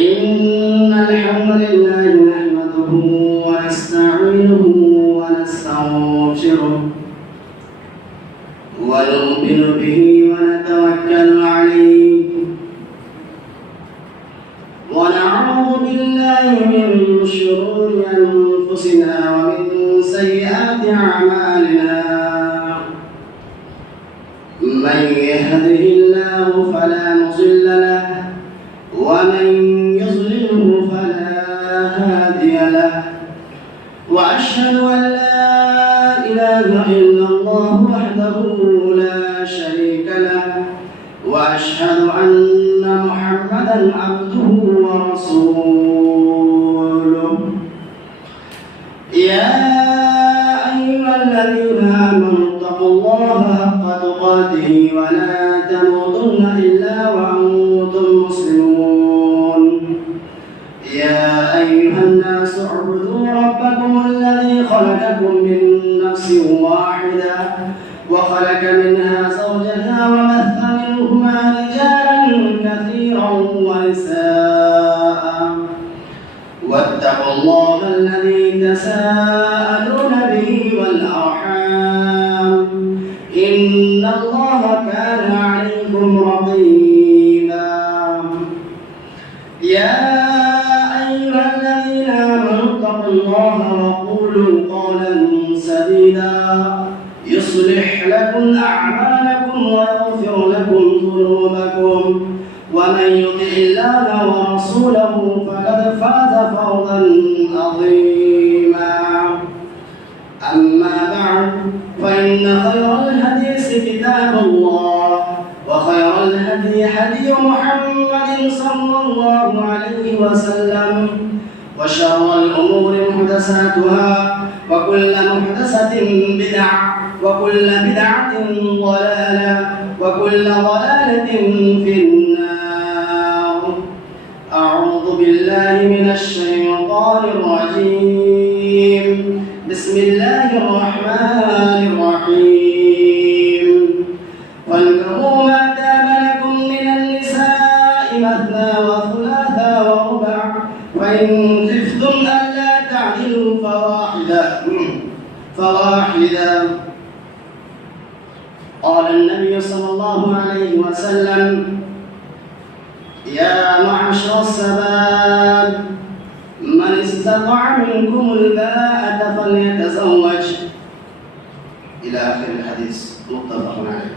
إن الحمد لله نحمده ونستعينه ونستغفره ونؤمن به ونتوكل عليه ونعوذ بالله من شرور أنفسنا ومن سيئات أعمالنا من يهده الله فلا مضل له ومن يضلله فلا هادي له وأشهد أن لا إله إلا الله وحده لا شريك له وأشهد أن محمدا عبده ورسوله يا أيها الذين آمنوا اتقوا الله حق تقاته ولا تموتن إلا وأنتم مسلمون يا أيها الناس اعبدوا ربكم الذي خلقكم من نفس واحدة وخلق منها زوجها وبث منهما رجالا كثيرا ونساء واتقوا الله الذي تساءلون به والأرحام إن الله كان عليكم رقيبا يا أيها الذين آمنوا اتقوا الله وقولوا قولا سديدا يصلح لكم أعمالكم ويغفر لكم ذنوبكم ومن يطع الله ورسوله فقد فاز فوزا عظيما أما بعد فإن خير الحديث كتاب الله وخير الهدي هدي محمد صلى الله عليه وسلم وشر الأمور محدثاتها وكل محدثة بدعة وكل بدعة ضلالة وكل ضلالة في النار أعوذ بالله من الشيطان الرجيم بسم الله الرحمن الرحيم وانكحوا ما تاب لكم من النساء مثنى وثلاثا ورباع فإن خفتم ألا تعدلوا فواحدة قال النبي صلى الله عليه وسلم يا معشر الشباب من استطاع منكم الباءة فليتزوج إلى آخر الحديث متفق عليه.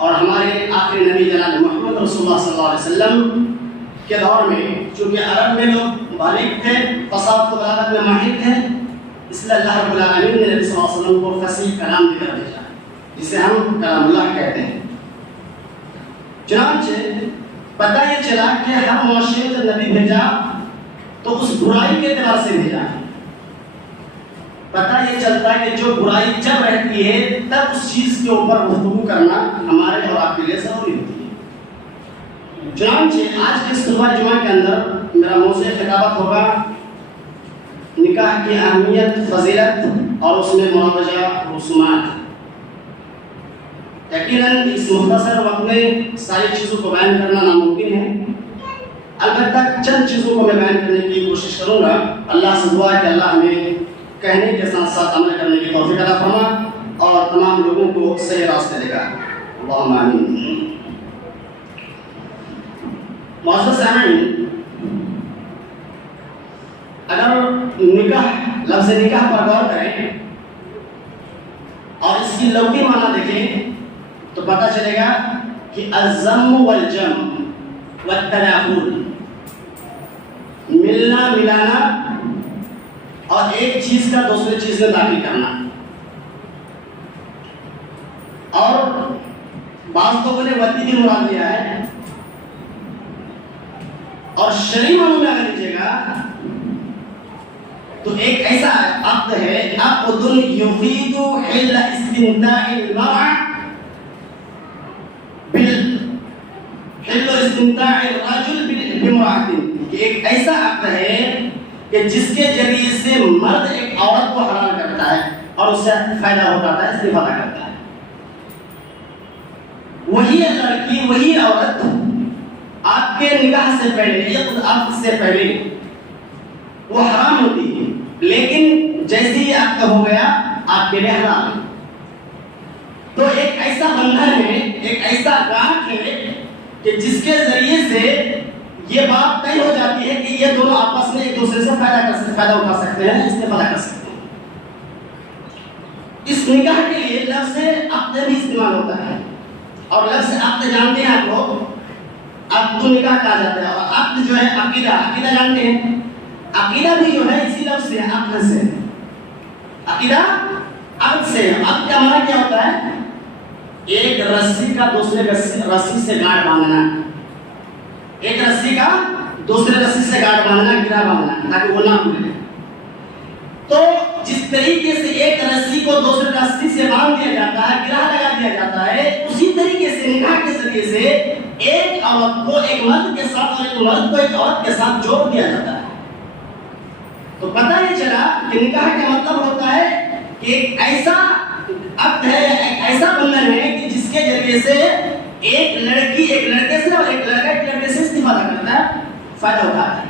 اور ہمارے آخری نبی جناب محمد رسول اللہ صلی اللہ علیہ وسلم کے دور میں چونکہ عرب میں لوگ بالغ تھے، فصاحت و بلاغت میں ماہر تھے، اس لیے اللہ رب العالمین نے نبی صلی اللہ علیہ وسلم کو فصیح کلام دے کر بھیجا جسے ہم کلام اللہ کہتے ہیں۔ چنانچہ پتہ یہ چلا کہ ہر معاشرے میں جب نبی بھیجا تو اس برائی کے اعتبار سے بھیجا۔ پتہ یہ چلتا ہے کہ جو برائی جب رہتی ہے تب اس چیز کے اوپر گفتگو کرنا ہمارے اور آپ کے لیے ضروری ہوتی ہے۔ چنانچہ آج کے اس خطبہ جمعہ کے اندر میرا موضوع خطابت ہوگا نکاح کی اہمیت، فضیلت اور اس میں مروجہ رسومات۔ یقیناً اس مختصر وقت میں ساری چیزوں کو بیان کرنا ناممکن ہے، البتہ چند چیزوں کو میں بیان کرنے کی کوشش کروں گا۔ اللہ سے دعا ہے کہ اللہ ہمیں کہنے کے ساتھ ساتھ عمل کرنے کی توفیق عطا فرما اور تمام لوگوں کو صحیح راستے دے گا، اللہم آمین۔ معزز سامعین، اگر لفظ نکاح پر غور کریں اور اس کی لغوی معنی دیکھیں تو پتہ چلے گا کہ الضم والجمع والتداخل، ملنا ملانا اور ایک چیز کا دوسرے چیز میں داخل کرنا۔ اور بعض لوگوں نے وطی بھی مراد لیا ہے، اور شرعی معنوں میں اگر لیجیے گا تو ایک ایسا عقد ہے عقد یفید حل استمتاع المرء حل استمتاع الرجل بامرأة، ایک ایسا عقد ہے کہ جس کے ذریعے سے مرد ایک عورت کو حلال کرتا ہے اور اس سے فائدہ اٹھاتا ہے، استفادہ کرتا ہے۔ وہی لڑکی، وہی عورت آپ کے نکاح سے پہلے یا عقد سے پہلے وہ حرام ہوتی ہے، لیکن جیسے ہی عقد ہو گیا آپ کے لیے حلال۔ تو ایک ایسا بندھن ہے، ایک ایسا گانٹھ ہے کہ جس کے ذریعے سے یہ بات طے ہو جاتی ہے کہ یہ دونوں آپس میں ایک دوسرے سے فائدہ اٹھا سکتے ہیں، استفادہ کر سکتے ہیں۔ اس نکاح کے لیے لفظ عقد بھی استعمال ہوتا ہے، اور لفظ عقد جانتے ہیں آپ لوگ، عقد نکاح کہا جاتا ہے، اور عقد جو ہے عقیدہ جانتے ہیں، عقیدہ بھی جو ہے اسی لفظ سے عقد سے، عقیدہ عقد سے۔ عقد کا معنی کیا ہوتا ہے؟ ایک رسی کا دوسرے رسی سے گاٹھ باندھنا، ایک رسی کا دوسرے رسی سے گاٹھ باندھنا، گرہ باندھنا تاکہ وہ نہ ٹوٹے۔ تو جس طریقے سے ایک رسی کو دوسرے رسی سے باندھ دیا جاتا ہے، گرہ لگا دیا جاتا ہے، اسی طریقے سے نکاح کے ذریعے سے ایک عورت کو ایک مرد کے ساتھ اور ایک مرد کو ایک عورت کے ساتھ جوڑ دیا جاتا ہے۔ تو پتہ یہ چلا کہ نکاح کا مطلب ہوتا ہے کہ ایک ایسا عقد ہے، ایک ایسا بندھن ہے کہ جس کے ذریعے سے ایک لڑکی ایک لڑکے سے اور ایک لڑکا ایک لڑکے سے استفادہ کرتا ہے، فائدہ اٹھاتا ہے۔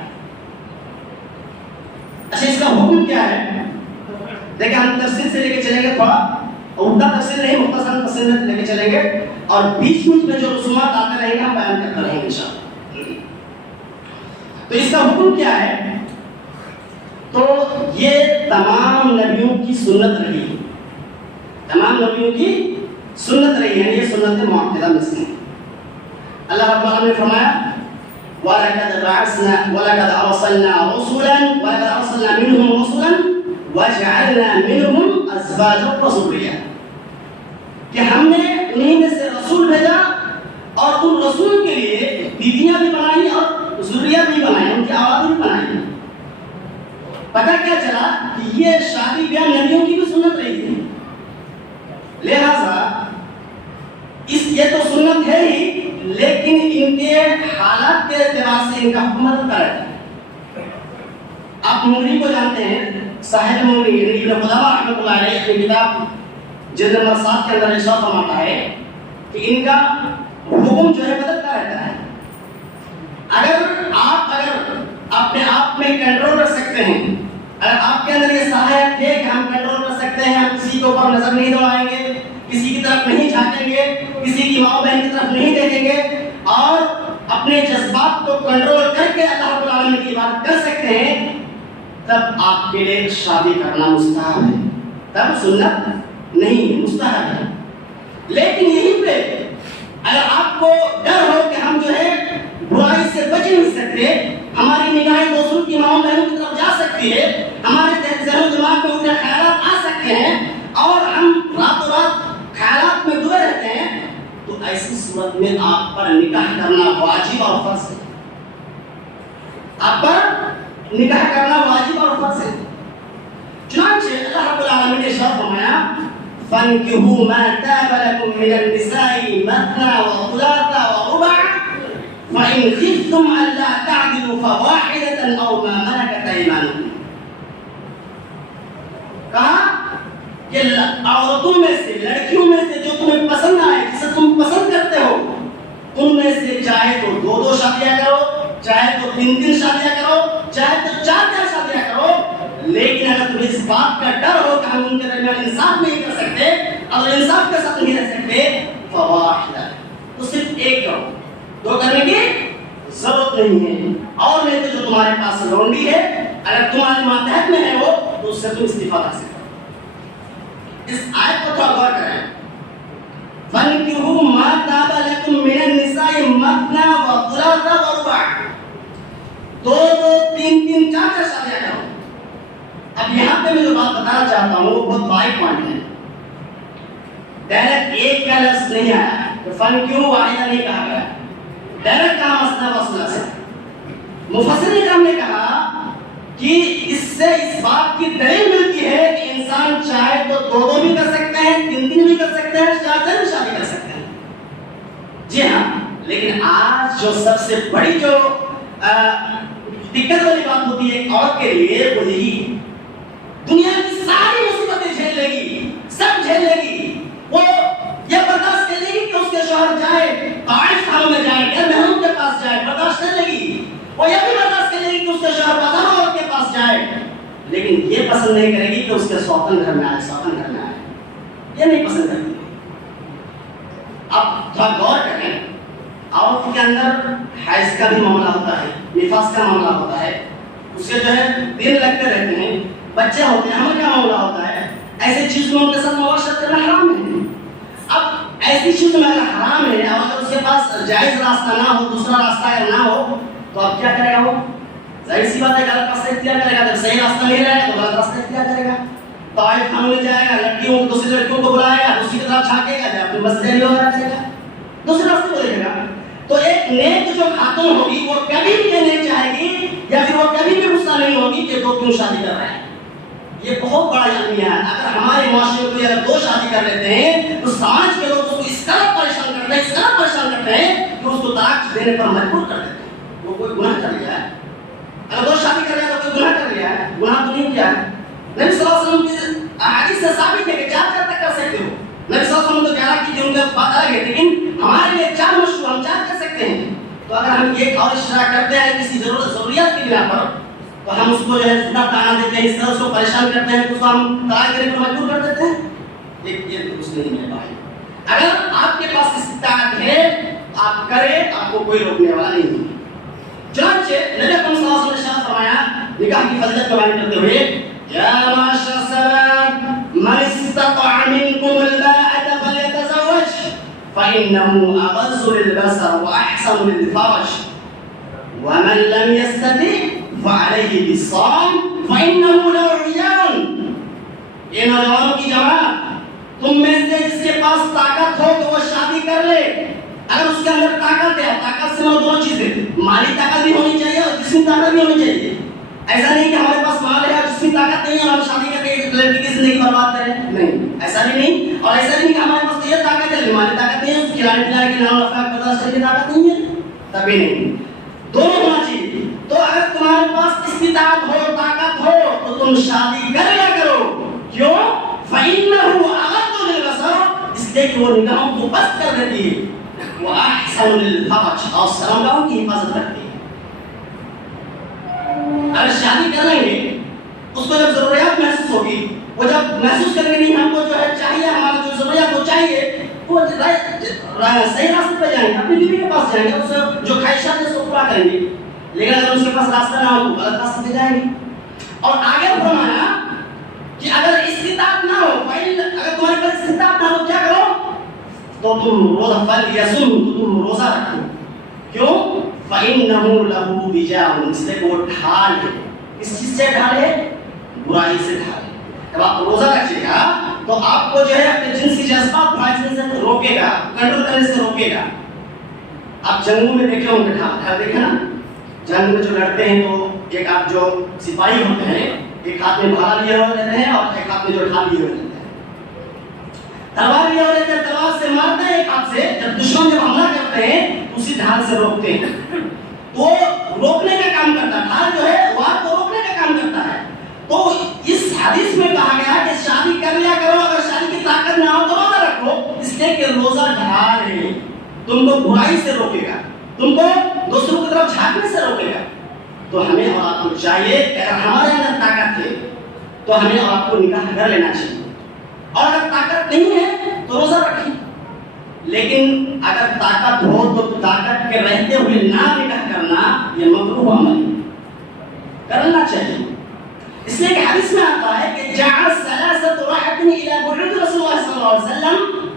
اچھا، اس کا حکم کیا ہے؟ دیکھیں ہم تفصیل سے لے کے چلیں گے، تھوڑا عمدہ تفصیل نہیں، مختصر تفصیل لے کے چلیں گے، اور بیچ میں جو رسومات آتے رہیں گے ہم بیان کرتے رہیں گے انشاءاللہ۔ تو اس کا حکم کیا ہے؟ تو یہ تمام نبیوں کی سنت رہی ہے، تمام نبیوں کی سنت رہی ہے، یہ سنت مؤکدہ میں سے ہے۔ اللہ رب العالمین نے فرمایا وَلَقَدْ أَرْسَلْنَا مِنْهُمْ رُسُلًا وَجَعَلْنَا مِنْهُمْ أَزْوَاجًا وَذُرِّيَّةً، کہ ہم نے انہی میں سے رسول بھیجا اور ان رسول کے لیے بیویاں بھی بنائی اور ذریہ بھی بنائی، ان کی اولاد بھی بنائی۔ پتہ کیا چلا کہ یہ شادی بیاہ نبیوں کی بھی سنت رہی تھی، لہذا یہ تو سنت ہے ہی، لیکن ان کے حالات کے اعتبار سے ان کا حکم بدلتا رہتا ہے۔ آپ مغنی کو جانتے ہیں، صاحب مغنی ابن قدامہ رحمۃ اللہ علیہ کی کتاب جلد نمبر 7 کے اندر ارشاد فرماتا ہے کہ ان کا حکم جو ہے بدلتا رہتا ہے۔ اگر آپ اپنے آپ میں کنٹرول رکھ سکتے ہیں، اگر آپ کے اندر یہ صلاحیت ہے کہ ہم کنٹرول کر سکتے ہیں، ہم کسی کے اوپر نظر نہیں دوڑائیں گے، کسی کی طرف نہیں جھانکیں گے، کسی کی ماں بہن کی طرف نہیں دیکھیں گے، اور اپنے جذبات کو کنٹرول کر کے اللہ رب العالمین کی عبادت کر سکتے ہیں، تب آپ کے لیے شادی کرنا مستحب ہے، تب سنت نہیں ہے، مستحب ہے۔ لیکن یہیں پہ اگر آپ کو ڈر ہو کہ ہم جو ہے برائی سے بچ نہیں سکتے، ہماری نگاہیں دوسروں کی ماؤں بہنوں کی طرف جا سکتی ہے، ہمارے ذہن و دماغ میں ان خیالات آ سکتے ہیں اور ہم راتوں رات خیالات میں ڈوبے رہتے ہیں، تو ایسی صورت میں آپ پر نکاح کرنا واجب اور فرض ہے. آپ پر نکاح کرنا واجب اور فرض ہے. چنانچہ اللہ رب العالمین نے ارشاد فرمایا فَانْكِحُوا مَا تَابَ لَكُم مِّنَ النِّسَاءِ مَثْنَىٰ وَثُلَاثَ وَرُبَاعَ فَإِنْ خِفْتُمْ أَلَّا تَعْدِلُوا فَوَاحِدَةً أَوْ مَا مَلَكَتْ أَيْمَانُكُمْ. کہا کہ عورتوں میں سے، لڑکیوں میں سے جو تمہیں پسند آئے، جسے تم پسند کرتے ہو، ان میں سے چاہے تو 2 شادیاں کرو، چاہے تو 3 شادیاں کرو، چاہے تو 4 شادیاں کرو، لیکن اگر تمہیں اس بات کا ڈر ہو کہ ہم ان کے درمیان انصاف نہیں کر سکتے، اگر انصاف کے ساتھ نہیں رہ سکتے، فواحدہ، تو صرف 1 کرو، 2 کرنے کی ضرورت نہیں ہے. اور نہیں تو جو تمہارے پاس لونڈی ہے، اگر تمہارے ماتحت میں ہے وہ، تو اس سے تم استفادہ حاصل کرو. اس آیت کو تھوڑا غور کریں. فَانْكِحُوا مَا طَابَ لَكُم مِّنَ النِّسَاءِ مَثْنَىٰ وَثُلَاثَ وَرُبَاعَ. 2 3 4 شادیاں کرو. اب یہاں پہ میں جو بات بتانا چاہتا ہوں وہ بہت باریک پوائنٹ ہے. ڈائریکٹ ایک کا لفظ نہیں آیا، تو فن کیوں واحدہ نہیں کہا گیا، ڈائریکٹ کہا مثنیٰ وثلاثہ. مفسرین کرام نے کہا کہ اس سے اس بات کی دلیل ملتی ہے کہ انسان چاہے تو 2 بھی کر سکتے ہیں، 3 بھی کر سکتے ہیں، 4 بھی شادی کر سکتے ہیں. جی ہاں، لیکن آج جو سب سے بڑی جو دقت والی بات ہوتی ہے ایک عورت کے لیے وہ یہی ہے، دنیا کی ساری مصیبتیں جھیل لے گی، سب جھیل لے گی، وہ یہ برداشت کر لے گی کہ اس کے شوہر جائے طائف خانوں میں جائے، غیر محرم کے پاس جائے، برداشت کر لے گی. وہ یہ بھی برداشت کر لے گی کہ اس کے شوہر بدر عورت کے پاس جائے، لیکن یہ پسند نہیں کرے گی کہ اس کے سوتن گھر میں آئے، سوتن گھر میں آئے. یہ نہیں پسند کرتی. اب تھوڑا غور کریں، عورت کے اندر حیض کا بھی معاملہ ہوتا ہے، نفاس کا معاملہ ہوتا ہے، اس کے جو ہے دن لگتے رہتے ہیں، بچے ہوتے ہیں، حمل کا معاملہ ہوتا ہے. ایسی چیز میں ان کے ساتھ معاشرت کرنا حرام ہے. اب ایسی چیز میں اگر حرام ہے اور اگر اس کے پاس جائز راستہ نہ ہو، دوسرا راستہ اگر نہ ہو، تو اب کیا کرے گا؟ وہ ظاہر سی بات ہے غلط راستہ اختیار کرے گا. جب صحیح راستہ نہیں رہے گا تو غلط راستہ اختیار کرے گا. طائف خانوں میں جائے گا، لڑکیوں کو دوسری لڑکیوں کو بلائے گا، دوسری کی طرف جھانکے گا، جب اپنی مسجد وغیرہ کرے گا، دوسرے راستے کو دیکھے گا. تو ایک نیک جو خاتون ہوگی وہ کبھی بھی یہ نہیں چاہے گی یا پھر وہ کبھی بھی غصہ نہیں ہوگی کہ 2 کیوں شادی کر رہے ہیں. یہ بہت بڑا المیہ ہے. اگر ہمارے معاشرے کو اگر 2 شادی کر لیتے ہیں تو سماج کے لوگ اس کو اس طرح پریشان کرتے ہیں، اس طرح پریشان کرتے ہیں کہ اس کو طلاق دینے پر مجبور کر دیتے ہیں. وہ کوئی گناہ کر لیا ہے؟ اگر 2 شادی کر لیا تو کوئی گناہ کر لیا ہے؟ گناہ تو نہیں کیا ہے. نبی صلی اللہ علیہ وسلم کی احادیث سے ثابت ہے کہ 4 تک کر سکتے ہو. نبی صلی اللہ علیہ وسلم تو 11 کی ان کا بات الگ ہے، لیکن ہمارے لیے 4 مشروع، ہم 4 کر سکتے ہیں. تو اگر ہم ایک اور اشتراک کرتے ہیں کسی ضروریات کی بنا پر، تو ہم اس کو جو ہے اتنا تانا دیتے ہیں، اس طرح اس کو پریشان کرتے ہیں، اس کو ہم طلاق دینے پر مجبور کر دیتے ہیں. یہ درست نہیں ہے بھائی. اگر آپ کے پاس استطاعت ہے آپ کریں، آپ کو کوئی روکنے والا نہیں ہے. چنانچہ نبی اکرم صلی اللہ علیہ وسلم نے ارشاد فرمایا نکاح کی فضیلت کا بیان کرتے ہوئے، یا معاشر الشباب من استطاع منکم الباءة فلیتزوج فإنه أغض للبصر وأحسن للفرج ومن لم يستطع فعليه بالصوم فإنه له عريان. یہ نوجوانوں کی جماعت، تم میں سے جس کے پاس طاقت ہو تو وہ شادی کر لے. اگر اس کے اندر طاقت ہے، طاقت سے مراد 2 چیزیں، مالی طاقت بھی ہونی چاہیے اور جسمی طاقت بھی ہونی چاہیے. ایسا نہیں کہ ہمارے پاس مال ہے اور جسمی طاقت نہیں ہے اور ہم شادی کر کے لڑکی کی زندگی برباد کریں، نہیں، ایسا بھی نہیں. اور ایسا نہیں کہ ہمارے پاس یہ طاقت ہے، مالی طاقت نہیں ہے، اس کھلانے پلانے کے نام رفع برداشت کرنے کی طاقت نہیں ہے، تبھی نہیں. دونوں ہونا چاہیے. تو اگر تمہارے پاس استطاعت ہو، طاقت ہو، تو تم شادی کر لیا کرو. کیوں؟ فَإِنَّهُ أَغَضُّ لِلْبَصَرِ، اس لیے کہ وہ نگاہوں کو بست کر دیتی ہے، وَأَحْسَنُ لِلْفَرْجِ، اور شرمگاہوں کی حفاظت کرتی ہے. اگر شادی کر لیں گے، اس کو جب ضروریات محسوس ہوگی، وہ جب محسوس کریں گے نہیں ہم کو جو ہے چاہیے، ہمارا جو ضروریات وہ چاہیے، وہ صحیح راستے پہ جائیں گے، اپنی بیوی کے پاس جائیں گے، اس جو خواہشات ہے اس کو پورا کریں گے. لیکن اگر اس کے پاس راستہ نہ ہو تو غلط راستے پہ جائیں گے. اور آگے فرمایا کہ اگر استطاعت نہ ہو، اگر تمہارے پاس استطاعت نہ ہو کیا کرو؟ تو تم روزہ فلیصم، تو تم روزہ رکھو. کیوں؟ فإنه له وجاء، اس لیے وہ ڈھال ہے. کس چیز سے ڈھال ہے؟ برائی سے ڈھال ہے. جب آپ روزہ رکھیے گا تو آپ کو جو ہے اپنے جنسی جذبات بھاگنے سے روکے گا، کنٹرول کرنے سے روکے گا. آپ جنگوں میں دیکھے ہوں گے، ڈھال دیکھے نا، جنگ میں جو لڑتے ہیں تو ایک آپ جو سپاہی ہوتے ہیں ایک ہاتھ میں بھالا لیے ہوئے رہتے ہیں اور ایک ہاتھ میں جو ڈھال لیے ہوئے رہتے ہیں. تلوار لیے ہوئے رہتے ہیں، تلوار سے مارتے ہیں ایک ہاتھ سے. جب دشمن جب حملہ کرتے ہیں اسی ڈھال سے روکتے ہیں. تو روکنے کا کام کرتا ہے ڈھال جو ہے، وار کو روکنے کا کام کرتا ہے. تو اس حدیث میں کہا گیا کہ شادی کر لیا کرو، اگر شادی کی طاقت نہ ہو تو روزہ رکھو، اس لیے کہ روزہ ڈھال ہے، تم کو برائی سے روکے گا، تم کو دوسروں کی طرف جھانکنے سے روکے گا. تو ہمیں اور آپ کو چاہیے کہ اگر ہمارے اندر طاقت ہے تو ہمیں اور آپ کو نکاح کر لینا چاہیے، اور اگر طاقت نہیں ہے تو روزہ رکھیں. لیکن اگر طاقت ہو تو طاقت کے رہتے ہوئے نہ نکاح کرنا یہ مکروہ عمل کرنا چاہیے. اس لیے کہ حدیث میں آتا ہے کہ جعل ثلاثۃ راحۃ الی بعوض رسول اللہ صلی اللہ علیہ وسلم،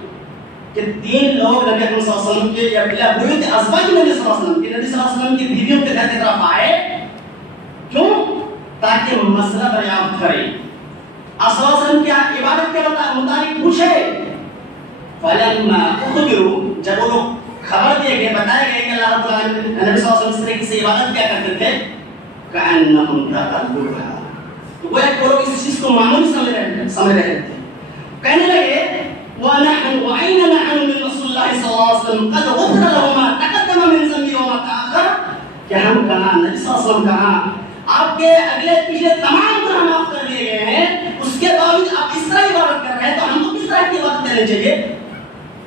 کہ 3 لوگ نبی اکرم صلی اللہ علیہ وسلم کے یا بلا بیوت ازواج نبی صلی اللہ علیہ وسلم کے، نبی صلی اللہ علیہ وسلم کی بیویوں کے گھر کی طرف آئے. کیوں؟ تاکہ مسئلہ دریافت کریں، آپ صلی اللہ علیہ وسلم کی عبادت کے متعلق پوچھے. فلما اخبروا، جب وہ لوگ خبر دیے گئے، بتائے گئے کہ اللہ رب العالمین نبی صلی اللہ علیہ وسلم اس طریقے سے عبادت کیا کرتے تھے، کأنہم تقلبها، تو وہ ایک لوگ اس چیز کو معمولی سمجھ رہے تھے. کہنے لگے ونحن وأين نحن من رسول الله صلى الله عليه وسلم قد غفر له ما تقدم من ذنبه وما تأخر، کہ ہم کہاں، نبی صلی اللہ علیہ وسلم کہاں آپ کے اگلے پچھلے تمام گناہ معاف کر دیے گئے ہیں، اس کے باوجود آپ اس طرح عبادت کر رہے ہیں، تو ہم کو کس طرح کی عبادت کرنی چاہیے.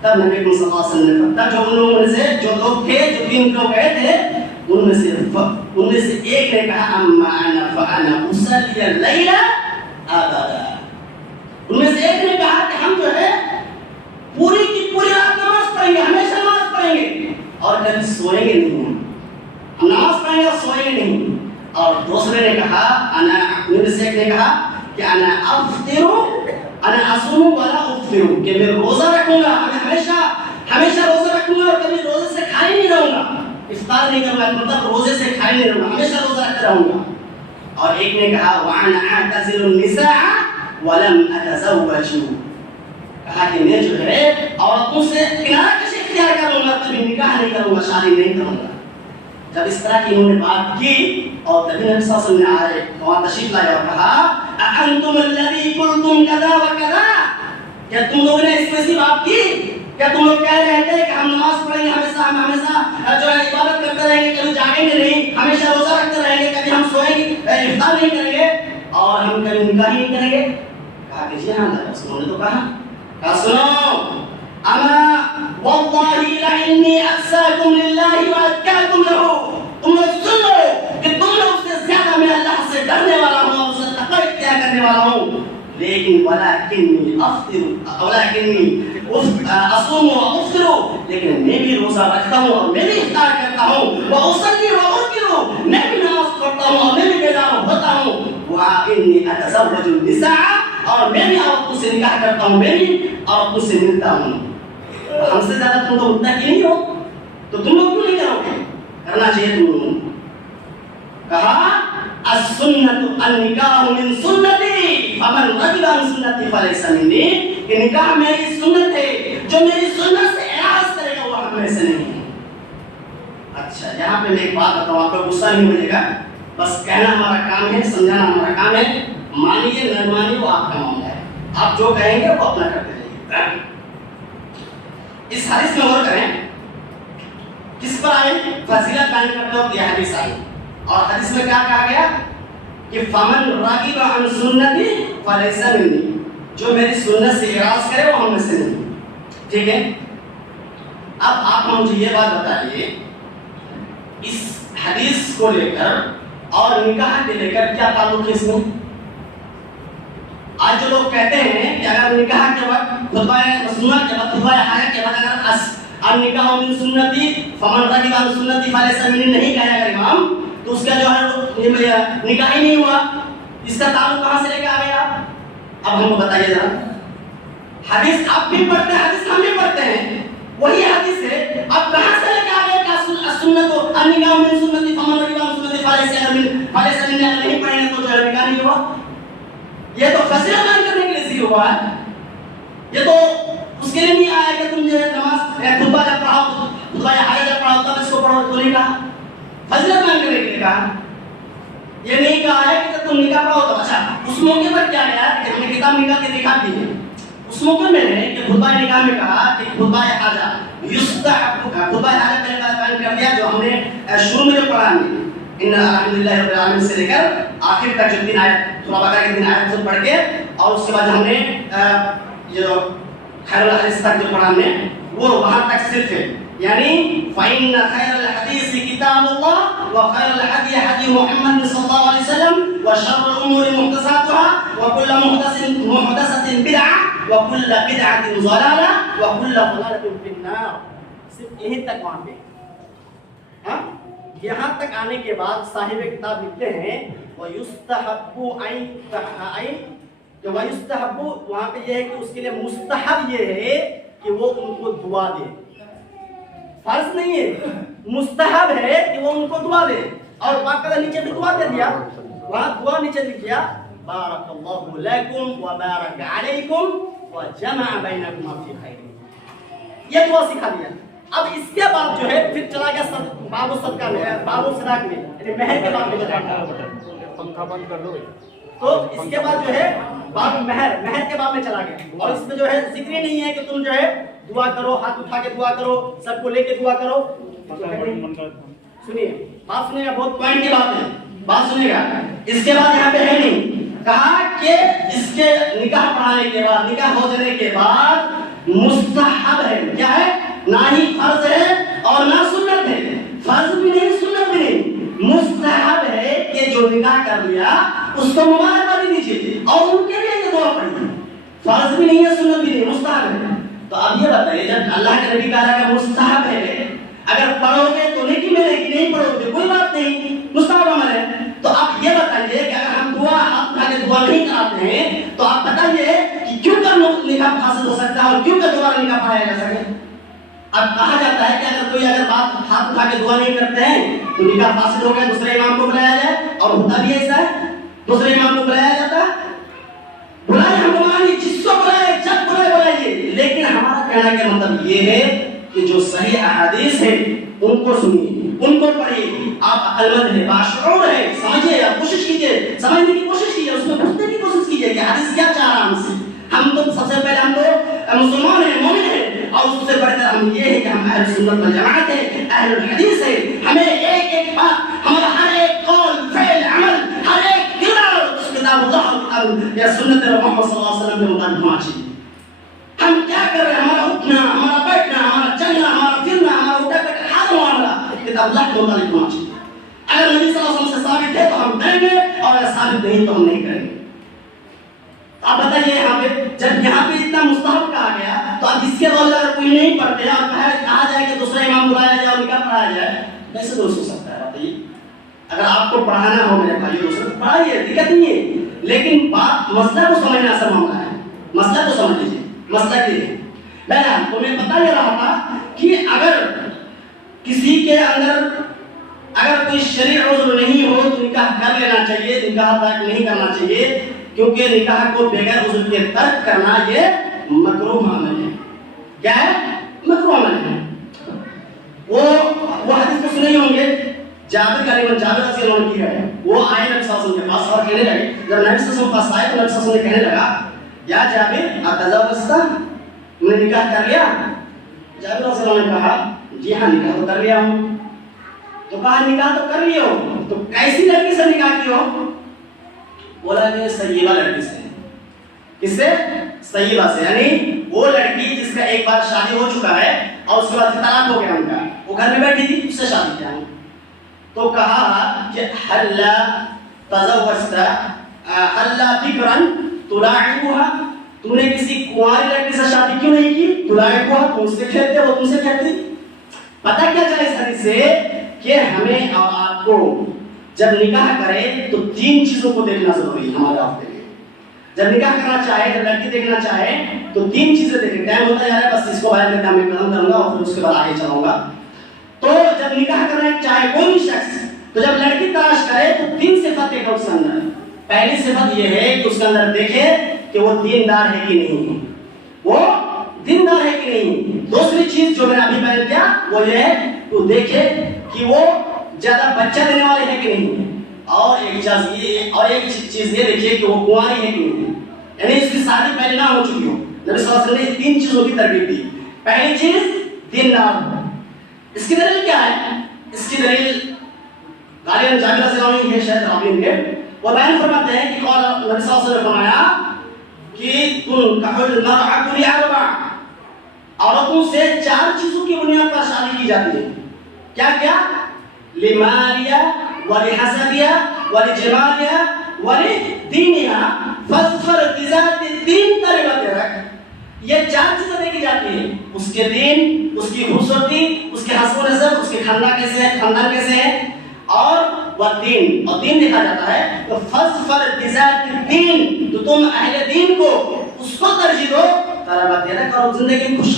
تب نبی صلی اللہ علیہ وسلم نے فرمایا، جو ان لوگوں میں سے جو لوگ تھے، جو 3 لوگ گئے تھے، ان میں سے ایک نے کہا اما انا فانا اصلی اللیل ابدا. ان میں سے ایک نے کہا کہ ہم جو ہے پوری کی پوری رات نماز پڑھیں گے، ہمیشہ نماز پڑھیں گے اور کبھی سوئیں گے نہیں. ہم نماز پڑھیں گے اور سوئیں گے نہیں. اور دوسرے نے کہا انا، ان میں سے ایک نے کہا کہ انا افطر، انا اصوم ولا افطر، کہ میں روزہ رکھوں گا، میں ہمیشہ روزہ رکھوں گا اور کبھی روزے سے خالی نہیں رہوں گا، افطار نہیں کروں گا، مطلب روزے سے خالی نہیں رہوں گا، ہمیشہ روزہ رکھتا رہوں گا. اور ایک نے کہا وانا اعتزل النساء ولم اتزوج، کہا کہ میں جو ہے عورتوں سے کنارہ کشی اختیار کروں گا، کبھی نکاح نہیں کروں گا، شادی نہیں کروں گا. جب اس طرح کی انہوں نے بات کی اور نبی صلی اللہ علیہ وسلم نے آئے وہاں تشریف لائے اور کہا انتم الذی قلتم کذا وکذا، کیا تم لوگوں نے اس ویسی بات کی، کیا تم لوگ کہہ رہے تھے کہ ہم نماز پڑھیں گے، ہمیشہ جو ہے عبادت کرتے رہیں گے، کبھی جاگیں گے نہیں، ہمیشہ روزہ رکھتے رہیں گے، کبھی ہم سوئیں گے، افطار نہیں کریں گے اور ہم کبھی نکاح نہیں کریں گے. کہا کہ جی ہاں، انہوں نے تو کہا سنو اما واللہ لانی اکثرکم للہ واتقاکم لہ، تم لوگ سن لو کہ تم لوگ سے زیادہ میں اللہ سے ڈرنے والا ہوں اور اسے تقوی اختیار کرنے والا ہوں. لیکن ولکنی افطر، ولکنی اصوم وافطر، لیکن میں بھی روزہ رکھتا ہوں اور میں بھی افطار کرتا ہوں، واصلی وارقد، میں بھی نماز پڑھتا ہوں اور میں بھی بیدار ہوتا ہوں، وانی اتزوج النساء، اور میں بھی عورتوں سے نکاح کرتا ہوں، میں بھی عورتوں سے ملتا ہوں. ہم سے زیادہ تم تو متقی نہیں ہو، تو تم لوگ کیوں نہیں کرو گے، کرنا چاہیے تم لوگوں کو. کہا السنۃ النکاح من سنتی فمن رغب عن سنتی فلیس منی، کہ نکاح میری سنت ہے، جو میری سنت سے اعراض کرے گا وہ ہم میں سے نہیں ہے. اچھا یہاں پہ میں ایک بات بتاؤں، آپ کو غصہ نہیں ملے گا، بس کہنا ہمارا کام ہے، سمجھانا ہمارا کام ہے، مانیے نہ مانیے وہ آپ کا معاملہ ہے، آپ جو کہیں گے وہ اپنا کرتے رہیے. اس حدیث میں غور کریں، کس پر آئے، فضیلت بیان کرتے وقت یہ حدیث آئی، اور حدیث میں کیا کہا گیا کہ فمن راغب عن سنتی فلیس منی، جو میری سنت سے اعراض کرے وہ ہم میں سے نہیں. ٹھیک ہے، اب آپ مجھے یہ بات بتائیے، اس حدیث کو لے کر اور نکاح کے لے کر کیا تعلق ہے اس میں؟ آج جو لوگ کہتے ہیں کہ اگر نکاح کے وقت خطبہ مسنونہ کے وقت، خطبہ حاجہ کے وقت اگر النکاح من سنتی فمن رغب عن سنتی فلیس منی نہیں کہا اگر امام، تو اس کا جو ہے نکاح ہی نہیں ہوا، اس کا تعلق کہاں سے لے کے آ گیا؟ اب ہم کو بتائیے ذرا. حدیث آپ بھی پڑھتے ہیں، حدیث ہم بھی پڑھتے ہیں، وہی حدیث ہے. اب کہاں سے لے کے آ گئے کہ سنت و النکاح من سنتی فمن رغب عن سنتی فلیس منی، اگر نہیں پڑھیں گے تو جو ہے نکاح نہیں ہوا. یہ تو فضیلت بیان کرنے کے لیے ذکر ہوا ہے، یہ تو اس کے لیے نہیں آیا کہ تم جو ہے نماز خطبہ جب پڑھاؤ، خطبہ یا حاجہ جب پڑھاؤ تب اس کو پڑھو، تو نہیں کہا. فضیلت بیان کرنے کے لیے کہا. یہ نہیں کہا ہے کہ تم نکاح پڑھو تو. اچھا اس موقع پر کیا ہے کہ ہم نے کتاب نکاح کے دکھا دی ہے. اس موقع میں ہے کہ خطبہ نکاح میں کہا کہ خطبہ حاجہ یستحب کا، خطبہ حاجہ پہلے بیان کر دیا جو ہم نے شروع میں جو پڑھا ہے ان الحمدللہ رب العالمین سے لے کر آخر تک جو 3 آیت سورہ بقرہ کی 3 آیت سے پڑھ کے، اور اس کے بعد ہم نے جو خیر الحدیث تک جو پڑھا ہم نے وہ وہاں تک صرف ہے. یعنی فإن خير الحديث كتاب الله وخير الهدي هدي محمد صلى الله عليه وسلم وشر الأمور محدثاتها وكل محدثة بدعة وكل بدعة ضلالة وكل ضلالة في النار. صرف یہیں تک وہاں پہ. ہاں یہاں تک آنے کے بعد صاحب کتاب لکھتے ہیں وَيُسْتَحَبُّ کہ وَيُسْتَحَبُّ وہاں پہ یہ ہے کہ اس کے لیے مستحب یہ ہے کہ وہ ان کو دعا دے. فرض نہیں ہے، مستحب ہے کہ وہ ان کو دعا دے. اور باقاعدہ نیچے بھی دعا دے دیا، وہاں دعا نیچے لکھ دیا بارک اللہ لکم وبارک علیکم وجمع بینکما فی خیر. یہ دعا سکھا دیا. اب اس کے بعد جو ہے پھر چلا گیا باب الصدقہ میں، باب الصداق میں، یعنی مہر کے باب میں چلا گیا. پنکھا بند کر دو. تو اس کے بعد جو ہے باب مہر کے باب میں چلا گیا. اور اس میں جو ہے ذکر ہی نہیں ہے کہ تم جو ہے دعا کرو، ہاتھ اٹھا کے دعا کرو، سب کو لے کے دعا کرو. سنیے بات سنیے گا، بہت پوائنٹ کی بات ہے، بات سنیے گا. اس کے بعد یہاں پہ ہے نہیں کہا کہ اس کے نکاح پڑھانے کے بعد، نکاح ہو جانے کے بعد مستحب ہے. کیا ہے؟ نہ ہی فرض ہے اور نہ سنت ہے. فرض بھی نہیں، سنت بھی نہیں، مستحب ہے کہ جو نکاح کر لیا اس کو مبارکباد دیجیے اور ان کے لیے یہ دعا پڑھیے. فرض بھی نہیں ہے، سنت بھی نہیں، مستحب ہے. تو اب یہ بتائیے جب اللہ کے نبی کہا کہ مستحب ہے، اگر پڑھو گے تو نیکی ملے گی، نہیں پڑھو گے کوئی بات نہیں، مستحب عمل ہے. تو آپ یہ بتائیے کہ اگر ہم دعا ہاتھ اٹھا کے دعا نہیں کراتے ہیں تو آپ بتائیے کہ کیوں کر نکاح حاصل ہو سکتا ہے اور کیوں کر دوبارہ نکاح پڑھایا جا سکے. اب کہا جاتا ہے کہ اگر کوئی بات ہاتھ اٹھا کے دعا نہیں کرتے ہیں تو نکاح فاسد ہو گیا، دوسرے امام کو بلایا جائے. اور ہوتا بھی ایسا ہے، دوسرے امام کو بلایا جاتا ہے. بلائے ہم ہماری جس کو بلائے جب بلائیے، لیکن ہمارا کہنے کا مطلب یہ ہے کہ جو صحیح احادیث ہے ان کو سنیے، ان کو پڑھیے. آپ عقل مند ہیں، باشعور ہیں، سمجھیے، آپ کوشش کیجیے، سمجھنے کی کوشش کیجیے، اس میں پوچھنے کی کوشش کیجیے کہ حدیث کیا چاہ رہا ہم سے. ہم تو سب سے پہلے ہم تو مسلمان ہیں، مومن ہیں، اور اس سے بڑھ کر ہم یہ ہے کہ ہم اہل سنت والجماعت ہیں، اہل الحدیث ہیں. ہمیں ایک ایک بات، ہمارا ہر ایک قول، فعل، عمل، ہر ایک کردار اس کتاب اللہ یا سنت محمد صلی اللہ علیہ وسلم کے مطابق ہونا چاہیے. ہم کیا کر رہے ہیں، ہمارا اٹھنا، ہمارا بیٹھنا، ہمارا چلنا، ہمارا پھرنا، ہمارا اٹھا کر ہر معاملہ کتاب اللہ کے مطابق ہونا چاہیے. اگر نبی صلی اللہ علیہ وسلم سے ثابت ہے تو ہم کریں گے، اور اگر ثابت نہیں تو ہم نہیں کریں گے. آپ بتائیے یہاں پہ جب یہاں پہ اتنا مستحب کہا گیا تو اب اس کے بعد اگر کوئی نہیں پڑھتے اور کہا جائے کہ دوسرا امام بلایا جائے اور نکاح پڑھایا جائے، کیسے درست ہو سکتا ہے؟ بتائیے. اگر آپ کو پڑھانا ہو میرے بھائی دوستوں تو پڑھائیے، دقت نہیں ہے، لیکن بات مسئلہ کو سمجھنا اصل معاملہ ہے. مسئلہ کو سمجھ لیجیے. مسئلہ یہ ہے، بہرحال تو میں بتا یہ رہا تھا کہ اگر کسی کے اندر اگر کوئی شرعی عذر نہیں ہو تو نکاح کر لینا چاہیے، نکاح ترک نہیں کرنا چاہیے، کیونکہ نکاح کو بغیر عذر کے ترک کرنا یہ مکروہ عمل ہے. کیا ہے؟ مکروہ عمل ہے. وہ حدیث کو سنے ہوں گے، جابر رضی اللہ عنہ کی ہے. وہ آئے نبی صلی اللہ علیہ وسلم کے پاس اور کہنے لگے، جب نبی صلی اللہ علیہ وسلم کے پاس آئے تو نبی صلی اللہ علیہ وسلم نے کہنے لگا یا جابر اتزوجت، تم نے نکاح کر لیا؟ جابر رضی اللہ عنہ نے کہا جی ہاں نکاح تو کر لیا ہوں. تو کہا نکاح تو کر لیا ہو، تو کیسی لڑکی سے نکاح کی ہو؟ بولا کہ سیبہ لڑکی سے. کس سے؟ سیبہ سے، یعنی وہ لڑکی جس کا ایک بار شادی ہو چکا ہے اور اس کے بعد طلاق ہو گیا ان کا، وہ گھر میں بیٹھی تھی، اس سے شادی کیا. تو کہا کہ حلا تزوجت حلا بکرا تلاعبها، تم نے کسی کنواری لڑکی سے شادی کیوں نہیں کی؟ تلاعبها، تم سے کھیلتے وہ تم سے کھیلتی. پتہ کیا چلا اس حدیث سے کہ ہمیں اور آپ کو جب نکاح کرے تو 3 چیزوں کو دیکھنا ضروری ہے ہمارے آپ کے لیے. جب نکاح کرنا چاہے، جب لڑکی دیکھنا چاہے تو 3 چیزیں دیکھیں. ٹائم ہوتا جا رہا ہے، بس اس کو بعد میں کام ختم کروں گا اور پھر اس کے بعد آگے چلاؤں گا. تو جب نکاح کرنا چاہے کوئی بھی شخص، تو جب لڑکی تلاش کرے تو 3 صفت دیکھو اس کے اندر. پہلی صفت یہ ہے کہ اس کے اندر دیکھے کہ وہ دیندار ہے کہ نہیں، وہ دیندار ہے کہ نہیں. دوسری چیز جو میں نے ابھی بیان کیا وہ یہ ہے کہ دیکھے کہ وہ زیادہ بچہ دینے والے ہیں کہ نہیں. اور ایک چیز یہ دیکھیے کہ وہ کنواری ہے کہ نہیں، یعنی اس کی شادی پہلے نہ ہو چکی ہو. نبی صلی اللہ علیہ وسلم نے 3 چیزوں کی ترغیب دی. پہلی چیز دیندار. اس کی دلیل کیا ہے؟ اس کی دلیل غالباً جابر رضی اللہ عنہ ہے، شاید راوی کے وہ بیان فرماتے ہیں کہ قال نبی صلی اللہ علیہ وسلم نے فرمایا کہ تنکح المرأة لأربع، عورتوں سے 4 چیزوں کی بنیاد پر شادی کی جاتی ہے. کیا کیا؟ لمالیا ولحسبیا ولجمالیا ولدینیا فاظفر بذات الدین تربت یدک. یہ 4 چیزیں دیکھی جاتی ہیں، اس کے دین، اس کی خوبصورتی، اس کے حسب و نسب، اس کے خاندان کیسے ہے، اور والدین، اور دین دیکھا جاتا ہے. تو فاظفر بذات الدین، تو تم اہل دین کو اس کو ترجیح دو. تربت یدک، اور زندگی خوش،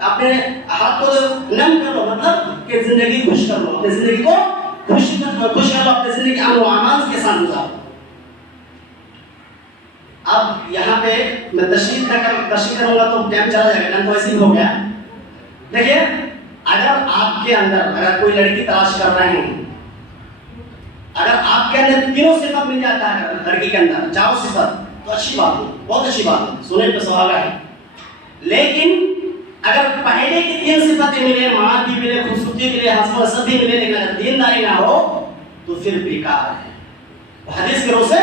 اپنے ہاتھ کو نم کر لو، مطلب کہ زندگی خوش کر لو، اپنی زندگی کو خوش کر لو، اپنی زندگی امن و امان کے ساتھ گزارو. اب یہاں پہ میں تشریح کروں گا تو ٹائم چلا جائے گا، تو ایسے ہی ہو گیا. دیکھیے اگر آپ کے اندر اگر کوئی لڑکی تلاش کر رہے ہیں، اگر آپ کے اندر 3 صفت مل جاتا ہے لڑکی کے اندر 4 صفت، تو اچھی بات ہے، بہت اچھی بات ہے، سننے پہ سہاگا ہے. لیکن اگر پہلے کی 3 صفتیں ملے، ماں بھی ملے، خوبصورتی ملے، حسب و نسب بھی ملے، لیکن اگر دینداری نہ ہو تو پھر بیکار ہے. حدیث کے روح سے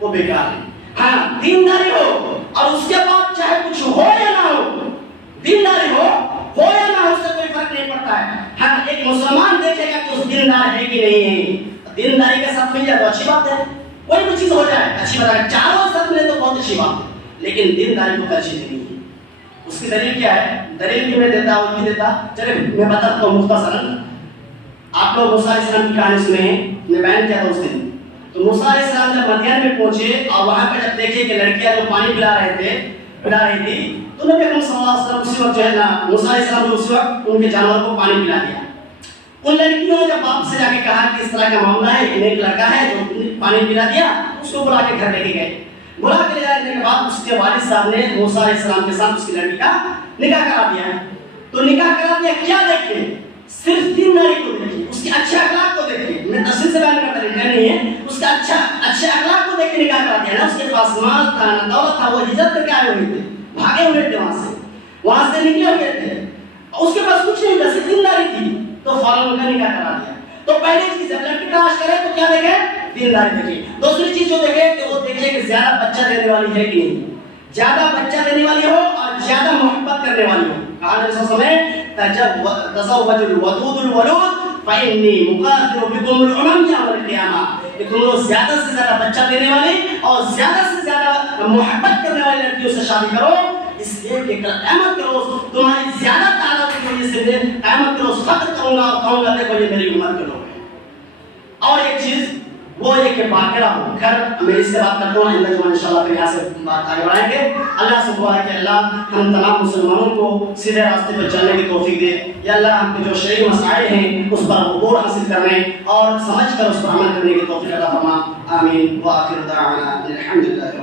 وہ بیکار ہے. ہاں دینداری ہو اور اس کے بعد چاہے کچھ ہو یا نہ ہو، دینداری ہو یا نہ ہو، اس سے کوئی فرق نہیں پڑتا ہے. ہاں ایک مسلمان دیکھے گا کہ اس دیندار ہے کہ نہیں ہے. دینداری کا ساتھ مل جائے تو اچھی بات ہے، کوئی بھی چیز ہو جائے اچھی بات ہے. 4 ساتھ ملے تو بہت اچھی بات ہے، لیکن دینداری کو ترجیح دینی ہے. اس کی دلیل کیا ہے؟ دلیل بھی میں دیتا ہوں، نہیں دیتا چلے میں بتاتا ہوں مختصراً. آپ لوگ موسیٰ علیہ السلام کی کہانی سنے ہیں، میں بیان کیا تھا اس دن. تو موسیٰ علیہ السلام جب مدین میں پہنچے اور وہاں پہ جب دیکھے کہ لڑکیاں جو پانی پلا رہی تھی، تو نبی اکرم صلی اللہ علیہ وسلم اسی وقت جو ہے نا، موسیٰ علیہ السلام نے اسی وقت ان کے جانور کو پانی پلا دیا. ان لڑکیوں نے جب باپ سے جا کے کہا کہ اس طرح کا معاملہ ہے، ایک لڑکا ہے جو پانی پلا دیا، اس کو بلا کے گھر لے کے گئے. بلا کے لے جانے کے بعد اس کے والد صاحب نے موسیٰ علیہ السلام کے ساتھ اس کی لڑکی کا نکاح کرا دیا. تو نکاح کرا دیا، کیا دیکھیں؟ صرف دینداری کو دیکھیں، اس کے اچھے اخلاق کو دیکھیں. میں تفصیل سے بیان کرتا نہیں ہے، اس کا اچھے اخلاق کو دیکھ کے نکاح کرا دیا نا. اس کے پاس مال تھا نہ دولت تھا، وہ ہجرت کر کے آئے ہوئے تھے، بھاگے ہوئے تھے وہاں سے نکلے ہوئے تھے، اس کے پاس کچھ نہیں تھا، صرف دینداری تھی. تو فوراً ان کا نکاح کرا دیا. تو پہلی چیز جب لڑکی تلاش کرے تو کیا دیکھے؟ دینداری دیکھے. دوسری چیز جو دیکھے کہ وہ دیکھے کہ زیادہ بچہ دینے والی ہے کہ نہیں، زیادہ بچہ دینے والی ہو اور زیادہ محبت کرنے والی ہو. کہا نبی صلی اللہ علیہ وسلم تزوج الودود الولود فإنی مکاثر بکم الامم یوم القیامہ، کہ تم لوگ زیادہ سے زیادہ بچہ دینے والی اور زیادہ سے زیادہ محبت کرنے والی لڑکیوں سے شادی کرو، اس لیے کہ قیامت کے روز تمہاری زیادہ تعداد کی وجہ سے قیامت کے روز فخر کروں گا اور کہوں گا دیکھو یہ میری امت کے لوگ ہیں. اور ایک چیز وہ یہ کہ باقرہ ہو. خیر میں اس سے بات کرتا ہوں، اللہ جو انشاءاللہ پھر یہاں سے بات آگے بڑھائیں گے. اللہ سے دعا ہے کہ اللہ ہم تمام مسلمانوں کو سیدھے راستے پر چلنے کی توفیق دے. یا اللہ ہم کے جو شرعی مسائل ہیں اس پر عبور حاصل کرنے اور سمجھ کر اس پر عمل کرنے کی توفیق عطا فرما. آمین. وآخر دعوانا الحمدللہ.